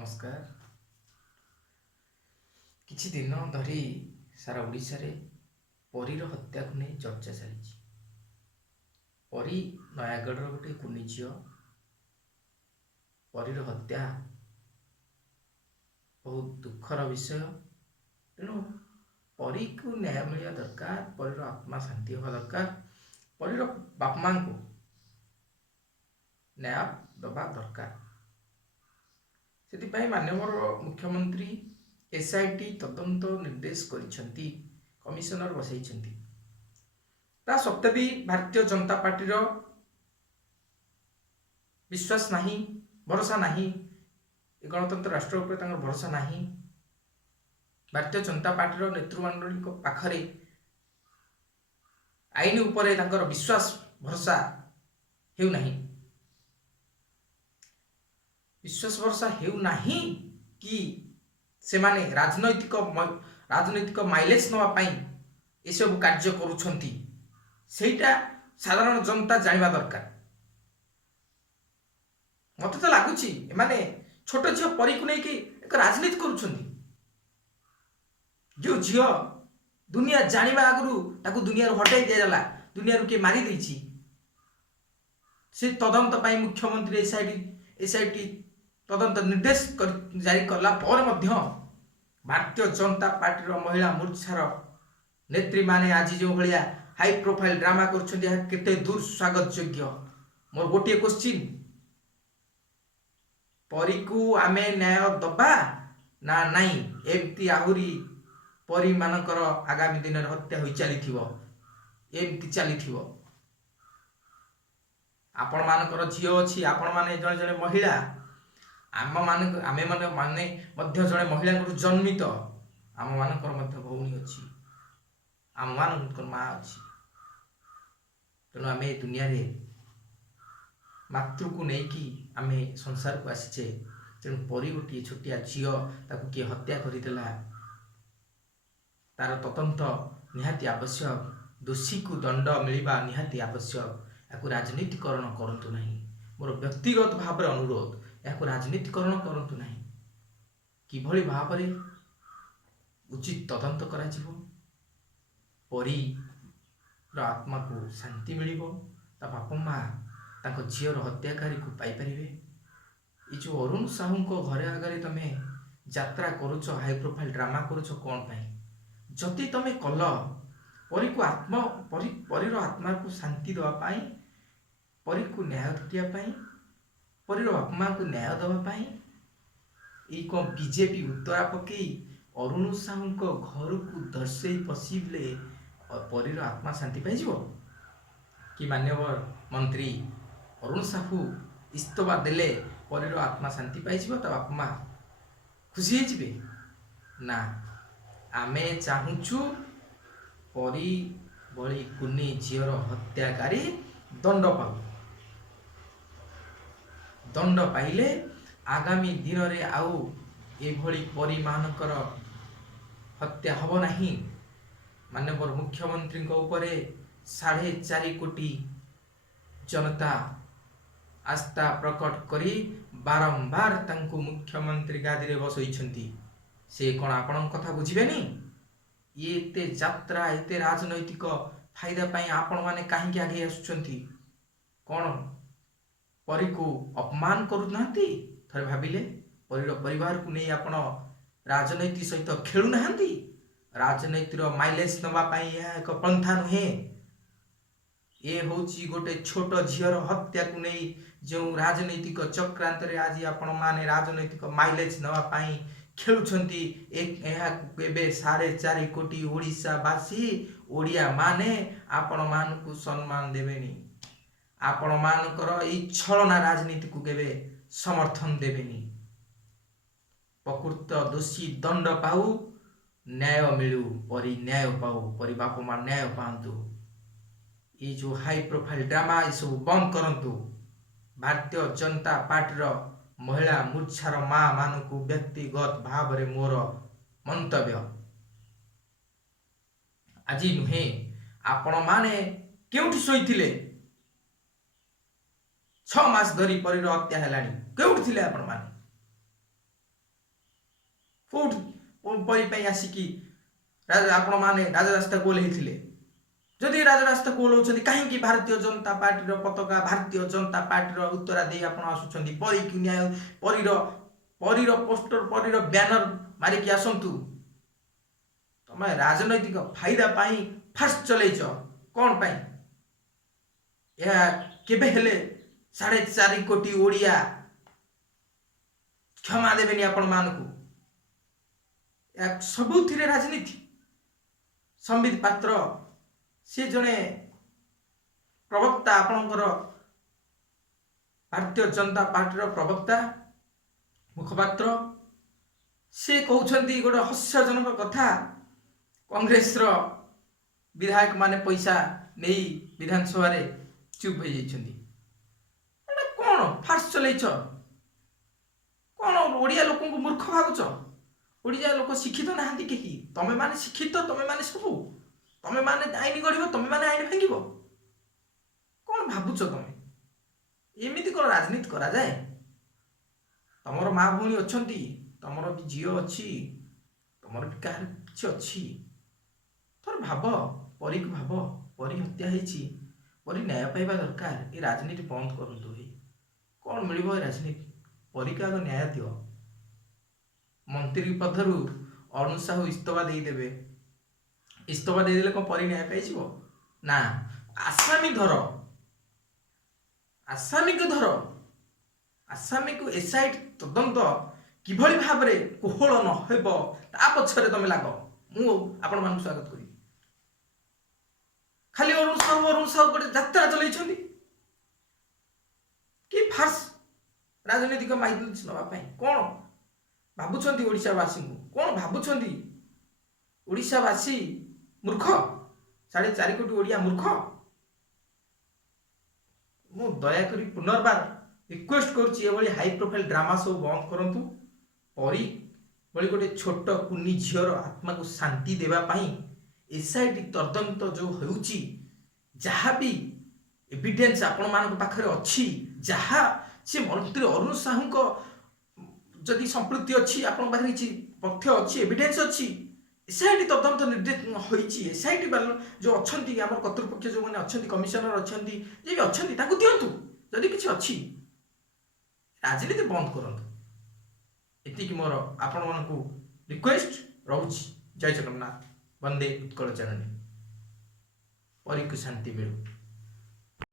नमस्कार। किछि दिन धरी सारा ओडिशा रे परीर हत्या को नहीं चर्चा चली। परी नयागढ़ गोटे कुनी झील। परीर हत्या बहुत दुखर विषय। तेणु परी को न्याय मिलवा दरकार। परीर आत्मा शांति होगा दरकार। परीर बाप मां को न्याय दबा दरकार। से माननीय मुख्यमंत्री एसआईटी तदंत निर्देश करिसेंती, कमिशनर बसैछंती। ता सत्ते भी भारतीय जनता पार्टी रो विश्वास नहीं, भरोसा नहीं, गणतंत्र राष्ट्र उपर तांकर भरोसा नहीं। भारतीय जनता पार्टी रो नेतृमंडली को पाखरे आईन उपरे तांकर विश्वास भरोसा हेउ नहीं। विश्वास भरोसा हेउ नहीं कि से माने राजनैतिक माइलेज नवा पाई ए सब कार्य करूछंती। सेटा साधारण जनता जानिबा दरकार। मते तो लागुची माने छोट झियो परी को नहीं कि एक राजनीति करूछंती। जो झियो दुनिया जानिबा आगु ताकू दुनिया हटाई दिया जाला, दुनिया के मारी देछि। से तदंत पाई मुख्यमंत्री एसआईटी तदंत निर्देश जारी करला पर मध्य भारतीय जनता पार्टी रो महिला मोर्चार नेत्री माने आज जो भलिया हाई प्रोफाइल ड्रामा करछन्ती केते दूर स्वागत योग्य। मोर गोटे क्वेश्चन, परी को आमे न्याय दबा ना नहीं? एमती आहुरी परी मानकर आगामी दिन हत्या होई चलीथिबो, एमती चलीथिबो। आपण मानकर झियो अछि, आपण माने जणे जणे महिला, आमे माने मध्य जणे महिला को जन्मित, आम मानकर मध्य भौणी अछि, आम मानकर माँ अछि। तेणु आम दुनिया रे मातृ को लेकिन आम संसार को आसीचे। तेणु परी गोटे छोटिया झील ताकू किए हत्या करदेला, तार तदंत निहाती आवश्यक। दोषी को दंड मिलवा निहाती आवश्यक। या राजनीतिकरण करंतु नहीं। मोर व्यक्तिगत भाव अनुरोध, या राजनीतिकरण करंतु नहीं। किभली भाव में उचित तदंत करा जिवो, परी आत्मा को शांति मिलिबो, ता बाप माँ ताको झीर हत्याकारी को पाई परिबे। ये जो अरुण साहू को घरे आगे तमे यात्रा करुच, हाई प्रोफाइल ड्रामा करुच कौन पाई? जति तमे कल परी को परीर आत्मा को शांति दवा पाई, परी को न्याय दिया पाई, परीर बाप माँ को न्याय दवा पाई, ये कौन बीजेपी उत्तरा पकई अरुण साहू को घर को दर्शे पशिले परीर आत्मा शांति पाई जीवो कि? मान्यवर मंत्री अरुण साहू इस्तफा देले परीर आत्मा शांति पाई जीवो, ता बाप माँ खुशी हे जिवे ना? आमे चाहूचु परी बड़ी कुनी झीर हत्याकारी दंड पाऊ। दंड पाइले आगामी दिन रे आउ एभली परी मानकर हत्या हब नहीं। माननीय मुख्यमंत्री उपरे 4.5 कोटी जनता आस्था प्रकट करी बारंबार तांको मुख्यमंत्री गादी रे बसैछंती। से कौन आपण कथा बुझिबेनी? ये एते यात्रा एते राजनैतिक फायदा पाई आपण माने काहे के आगे आसुछंती? कौन परी को अपमान करू नांती? थरे भाबिले परीर परिवार को नहीं आपण राजनीति सहित खेलु नांती? राजनीतिर माइलेज नवा पाई यह एक पंथा नुहे। ये होची गोटे छोट झीर हत्या को नहीं जो राजनीतिक चक्रांत रे आज आपण माने राजनीतिक माइलेज नवा पाई खेलुछंती। एक यह केबे 4.5 कोटी ओडिशावासी ओडिया माने आपण मान को सम्मान देबेनी। आपण मानकर ई छलना राजनीति को केबे समर्थन देबेनी। प्रकृत दोषी दंड पाऊ, न्याय मिलू, परी न्याय पाऊ, परी बाप मां न्याय पांतु। ये जो हाई प्रोफाइल ड्रामा ये सब बंद करंतु। भारतीय जनता पार्टी महिला मोर्चार माँ मान को व्यक्तिगत भाव में मोर मंतव्य, आज नुहे आपण माने केउठी सोईथिले? 6 मास धरी परीर हत्या हेलानी, केउठी थिले आपण माने? କୋଉଠି ପରି ପାଇଁ ଆସିକି ଆପଣ ମାନେ ରାଜରାସ୍ତା ଗୋଲ ହେଇଥିଲେ? ଯଦି ରାଜରାସ୍ତା ଗୋଲ ହଉଛନ୍ତି କାହିଁକି ଭାରତୀୟ ଜନତା ପାର୍ଟିର ପତାକା, ଭାରତୀୟ ଜନତା ପାର୍ଟିର ଉତ୍ତରା ଦେଇ ଆପଣ ଆସୁଛନ୍ତି? ପରୀକୁ ନ୍ୟାୟ, ପରୀର ପୋଷ୍ଟର, ପରୀର ବ୍ୟାନର ମାରିକି ଆସନ୍ତୁ। ତମେ ରାଜନୈତିକ ଫାଇଦା ପାଇଁ ଫାଷ୍ଟ ଚଲେଇଛ। କ'ଣ ପାଇଁ? ଏହା କେବେ ହେଲେ 4.5 କୋଟି ଓଡ଼ିଆ କ୍ଷମା ଦେବେନି ଆପଣ ମାନଙ୍କୁ। ସବୁଥିରେ ରାଜନୀତି। ସମ୍ବିତ ପାତ୍ର ସେ ଜଣେ ପ୍ରବକ୍ତା, ଆପଣଙ୍କର ଭାରତୀୟ ଜନତା ପାର୍ଟିର ପ୍ରବକ୍ତା, ମୁଖପାତ୍ର। ସେ କହୁଛନ୍ତି ଗୋଟେ ହାସ୍ୟଜନକ କଥା, କଂଗ୍ରେସର ବିଧାୟକ ମାନେ ପଇସା ନେଇ ବିଧାନସଭାରେ ଚୁପ୍ ହୋଇଯାଇଛନ୍ତି। ଏଟା କ'ଣ ଫାର୍ସ ଚଲେଇଛ? କ'ଣ ଓଡ଼ିଆ ଲୋକଙ୍କୁ ମୂର୍ଖ ଭାବୁଛ? ଓଡ଼ିଆ ଲୋକ ଶିକ୍ଷିତ ନାହାନ୍ତି କେହି? ତମେ ମାନେ ଶିକ୍ଷିତ, ତମେ ମାନେ ସବୁ, ତମେ ମାନେ ଆଇନ ଗଢ଼ିବ, ତମେ ମାନେ ଆଇନ ଭାଙ୍ଗିବ। କ'ଣ ଭାବୁଛ ତମେ? ଏମିତି କ'ଣ ରାଜନୀତି କରାଯାଏ? ତମର ମା ଭଉଣୀ ଅଛନ୍ତି, ତମର ବି ଝିଅ ଅଛି, ତମର ବି କାହାର କିଛି ଅଛି। ଥରେ ଭାବ, ପରୀକୁ ଭାବ। ପରୀ ହତ୍ୟା ହେଇଛି, ପରୀ ନ୍ୟାୟ ପାଇବା ଦରକାର। ଏ ରାଜନୀତି ବନ୍ଦ କରନ୍ତୁ ଭାଇ। କ'ଣ ମିଳିବ ଏ ରାଜନୀତି? ପରୀକୁ ଆଗ ନ୍ୟାୟ ଦିଅ। ମନ୍ତ୍ରୀ ପଦରୁ ଅରୁଣ ସାହୁ ଇସ୍ତଫା ଦେଇଦେବେ। ଇସ୍ତଫା ଦେଇଦେଲେ କ'ଣ ପରୀ ନ୍ୟାୟ ପାଇଯିବ? ନା। ଆସାମୀ ଧର, ଆସାମୀକୁ ଧର, ଆସାମୀକୁ ଏସ୍ଆଇଟି ତଦନ୍ତ କିଭଳି ଭାବରେ କୋହଳ ନ ହେବ ତା ପଛରେ ତମେ ଲାଗ। ମୁଁ ଆପଣମାନଙ୍କୁ ସ୍ୱାଗତ କରିବି। ଖାଲି ଅରୁଣ ସାହୁ ଗୋଟେ ଯାତ୍ରା ଚଲେଇଛନ୍ତି କି ଫାର୍ସ ରାଜନୈତିକ ମାଇଲେଜ ନେବା ପାଇଁ। କ'ଣ ଭାବୁଛନ୍ତି ଓଡ଼ିଶାବାସୀଙ୍କୁ? କ'ଣ ଭାବୁଛନ୍ତି? ଓଡ଼ିଶାବାସୀ ମୂର୍ଖ? 4.5 କୋଟି ଓଡ଼ିଆ ମୂର୍ଖ? ମୁଁ ଦୟାକରି ପୁନର୍ବାର ରିକ୍ୱେଷ୍ଟ କରୁଛି, ଏଭଳି ହାଇ ପ୍ରୋଫାଇଲ ଡ୍ରାମା ସବୁ ବନ୍ଦ କରନ୍ତୁ। ପରୀ ଭଳି ଗୋଟେ ଛୋଟ କୁନି ଝିଅର ଆତ୍ମାକୁ ଶାନ୍ତି ଦେବା ପାଇଁ ଏସ୍ଆଇଟି ତଦନ୍ତ ଯେଉଁ ହେଉଛି, ଯାହା ବି ଏଭିଡେନ୍ସ ଆପଣମାନଙ୍କ ପାଖରେ ଅଛି, ଯାହା ସେ ମନ୍ତ୍ରୀ ଅରୁଣ ସାହୁଙ୍କ ଯଦି ସମ୍ପୃକ୍ତି ଅଛି, ଆପଣଙ୍କ ପାଖରେ କିଛି ତଥ୍ୟ ଅଛି, ଏଭିଡେନ୍ସ ଅଛି, ଏସ୍ଆଇଟି ତଦନ୍ତ ନିର୍ଦ୍ଦେଶ ହୋଇଛି। ଏସ୍ଆଇଟି ଯେଉଁ ଅଛନ୍ତି, ଆମର କର୍ତ୍ତୃପକ୍ଷ ଯେଉଁମାନେ ଅଛନ୍ତି, କମିଶନର ଅଛନ୍ତି, ଯିଏ ବି ଅଛନ୍ତି, ତାକୁ ଦିଅନ୍ତୁ ଯଦି କିଛି ଅଛି। ରାଜନୀତି ବନ୍ଦ କରନ୍ତୁ। ଏତିକି ମୋର ଆପଣମାନଙ୍କୁ ରିକ୍ୱେଷ୍ଟ ରହୁଛି। ଜୟ ଜଗନ୍ନାଥ। ବନ୍ଦେ ଉତ୍କଳ ଜନନୀ। ପରୀକୁ ଶାନ୍ତି ମିଳୁ।